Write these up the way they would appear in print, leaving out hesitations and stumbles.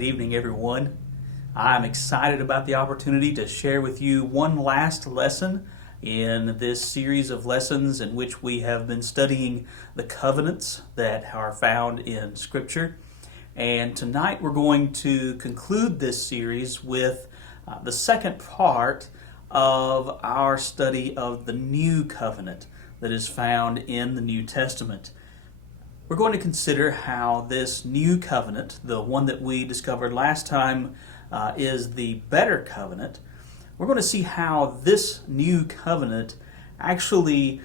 Good evening, everyone. I'm excited about the opportunity to share with you one last lesson in this series of lessons in which we have been studying the covenants that are found in Scripture. And tonight we're going to conclude this series with the second part of our study of the new covenant that is found in the New Testament. We're going to consider how this new covenant, the one that we discovered last time, is the better covenant. We're going to see how this new covenant actually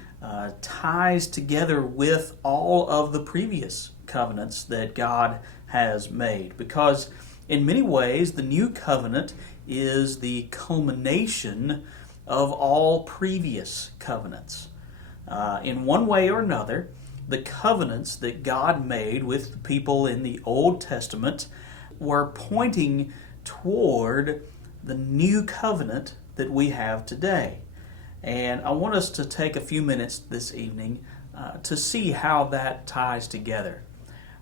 ties together with all of the previous covenants that God has made. Because in many ways, the new covenant is the culmination of all previous covenants. In one way or another, the covenants that God made with the people in the Old Testament were pointing toward the new covenant that we have today. And I want us to take a few minutes this evening to see how that ties together.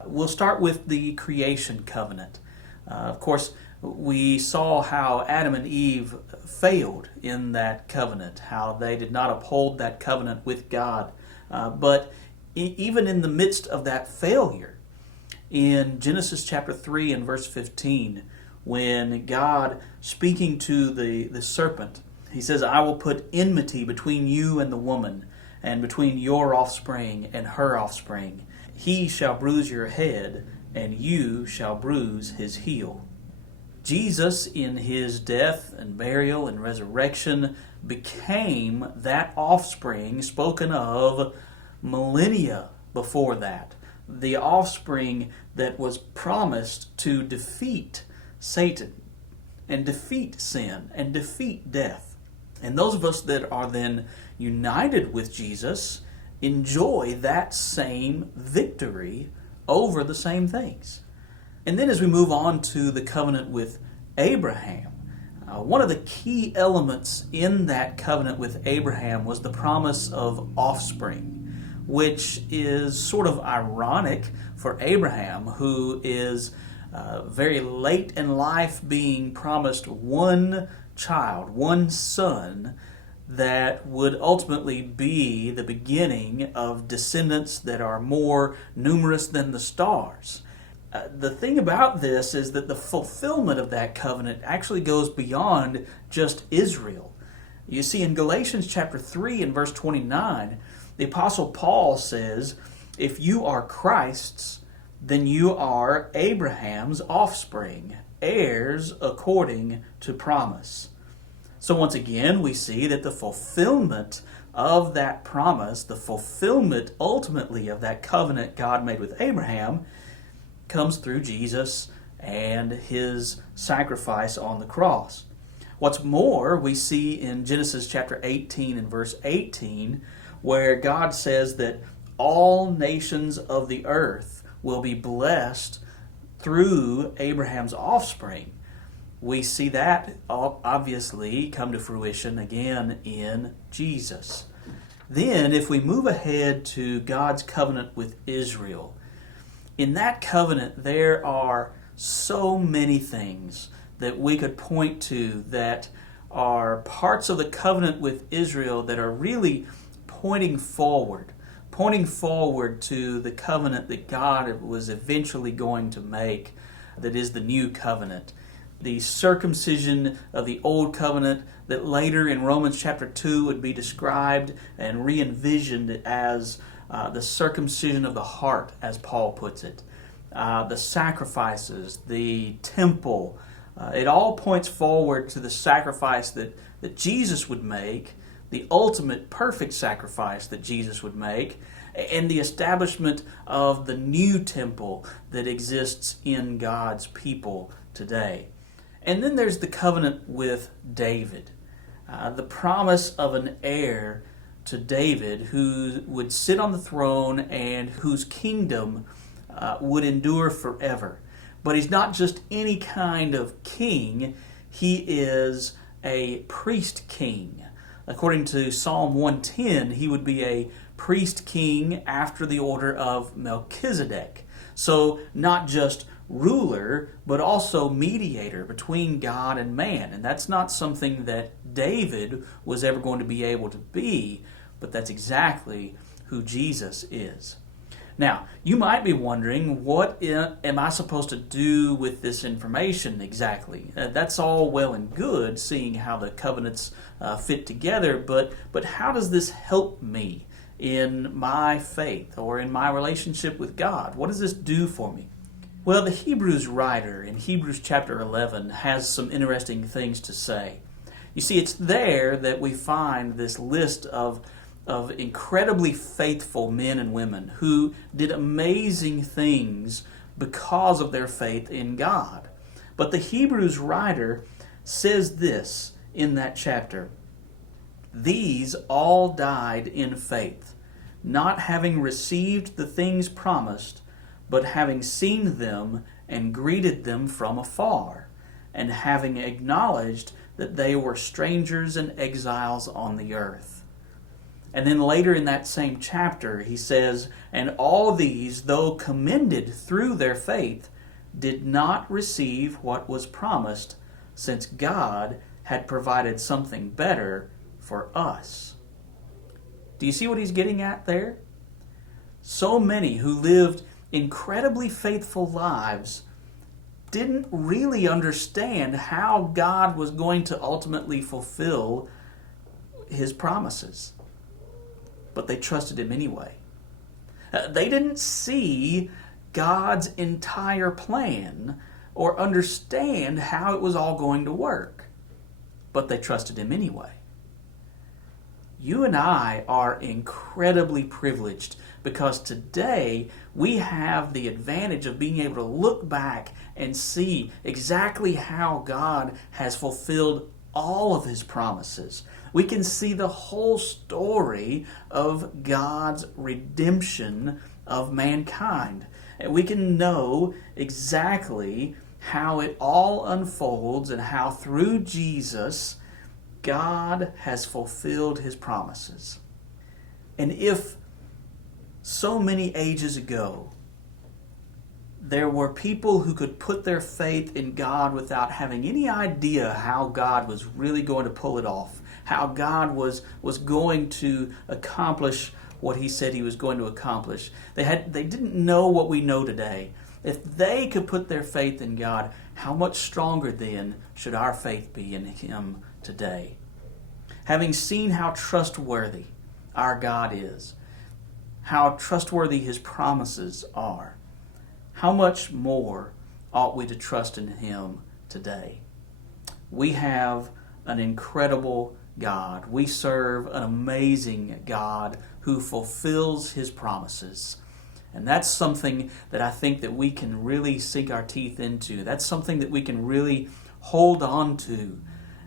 We'll start with the creation covenant. Of course, we saw how Adam and Eve failed in that covenant, how they did not uphold that covenant with God. But even in the midst of that failure, in Genesis chapter 3 and verse 15, when God, speaking to the serpent, he says, "I will put enmity between you and the woman, and between your offspring and her offspring. He shall bruise your head, and you shall bruise his heel." Jesus, in his death and burial and resurrection, became that offspring spoken of millennia before that. The offspring that was promised to defeat Satan and defeat sin and defeat death. And those of us that are then united with Jesus enjoy that same victory over the same things. And then as we move on to the covenant with Abraham, one of the key elements in that covenant with Abraham was the promise of offspring, which is sort of ironic for Abraham, who is very late in life being promised one child, one son, that would ultimately be the beginning of descendants that are more numerous than the stars. The thing about this is that the fulfillment of that covenant actually goes beyond just Israel. You see, in Galatians chapter 3 and verse 29, the Apostle Paul says, "If you are Christ's, then you are Abraham's offspring, heirs according to promise." So once again, we see that the fulfillment of that promise, the fulfillment ultimately of that covenant God made with Abraham, comes through Jesus and his sacrifice on the cross. What's more, we see in Genesis chapter 18 and verse 18, where God says that all nations of the earth will be blessed through Abraham's offspring. We see that obviously come to fruition again in Jesus. Then, if we move ahead to God's covenant with Israel, in that covenant there are so many things that we could point to that are parts of the covenant with Israel that are really pointing forward to the covenant that God was eventually going to make, that is the new covenant. The circumcision of the old covenant that later in Romans chapter 2 would be described and re-envisioned as the circumcision of the heart, as Paul puts it. The sacrifices, the temple, it all points forward to the sacrifice that Jesus would make, the ultimate perfect sacrifice that Jesus would make, and the establishment of the new temple that exists in God's people today. And then there's the covenant with David, the promise of an heir to David who would sit on the throne and whose kingdom would endure forever. But he's not just any kind of king, he is a priest king. According to Psalm 110, he would be a priest king after the order of Melchizedek. So not just ruler, but also mediator between God and man. And that's not something that David was ever going to be able to be, but that's exactly who Jesus is. Now, you might be wondering, what am I supposed to do with this information exactly? That's all well and good, seeing how the covenants fit together, but how does this help me in my faith or in my relationship with God? What does this do for me? Well, the Hebrews writer in Hebrews chapter 11 has some interesting things to say. You see, it's there that we find this list of incredibly faithful men and women who did amazing things because of their faith in God. But the Hebrews writer says this in that chapter: "These all died in faith, not having received the things promised, but having seen them and greeted them from afar, and having acknowledged that they were strangers and exiles on the earth." And then later in that same chapter, he says, "And all these, though commended through their faith, did not receive what was promised, since God had provided something better for us." Do you see what he's getting at there? So many who lived incredibly faithful lives didn't really understand how God was going to ultimately fulfill his promises, but they trusted him anyway. They didn't see God's entire plan or understand how it was all going to work, but they trusted him anyway. You and I are incredibly privileged because today we have the advantage of being able to look back and see exactly how God has fulfilled all of his promises. We can see the whole story of God's redemption of mankind. And we can know exactly how it all unfolds and how through Jesus God has fulfilled his promises. And if so many ages ago there were people who could put their faith in God without having any idea how God was really going to pull it off, how God was going to accomplish what he said he was going to accomplish. They didn't know what we know today. If they could put their faith in God, how much stronger then should our faith be in him today? Having seen how trustworthy our God is, how trustworthy his promises are, how much more ought we to trust in him today? We have an incredible God. We serve an amazing God who fulfills his promises. And that's something that I think that we can really sink our teeth into. That's something that we can really hold on to.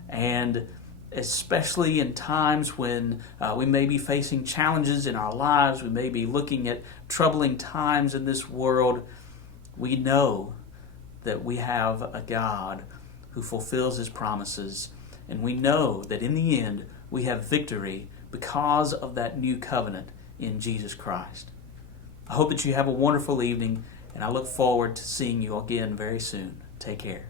And especially in times when we may be facing challenges in our lives, we may be looking at troubling times in this world, we know that we have a God who fulfills his promises, and we know that in the end we have victory because of that new covenant in Jesus Christ. I hope that you have a wonderful evening, and I look forward to seeing you again very soon. Take care.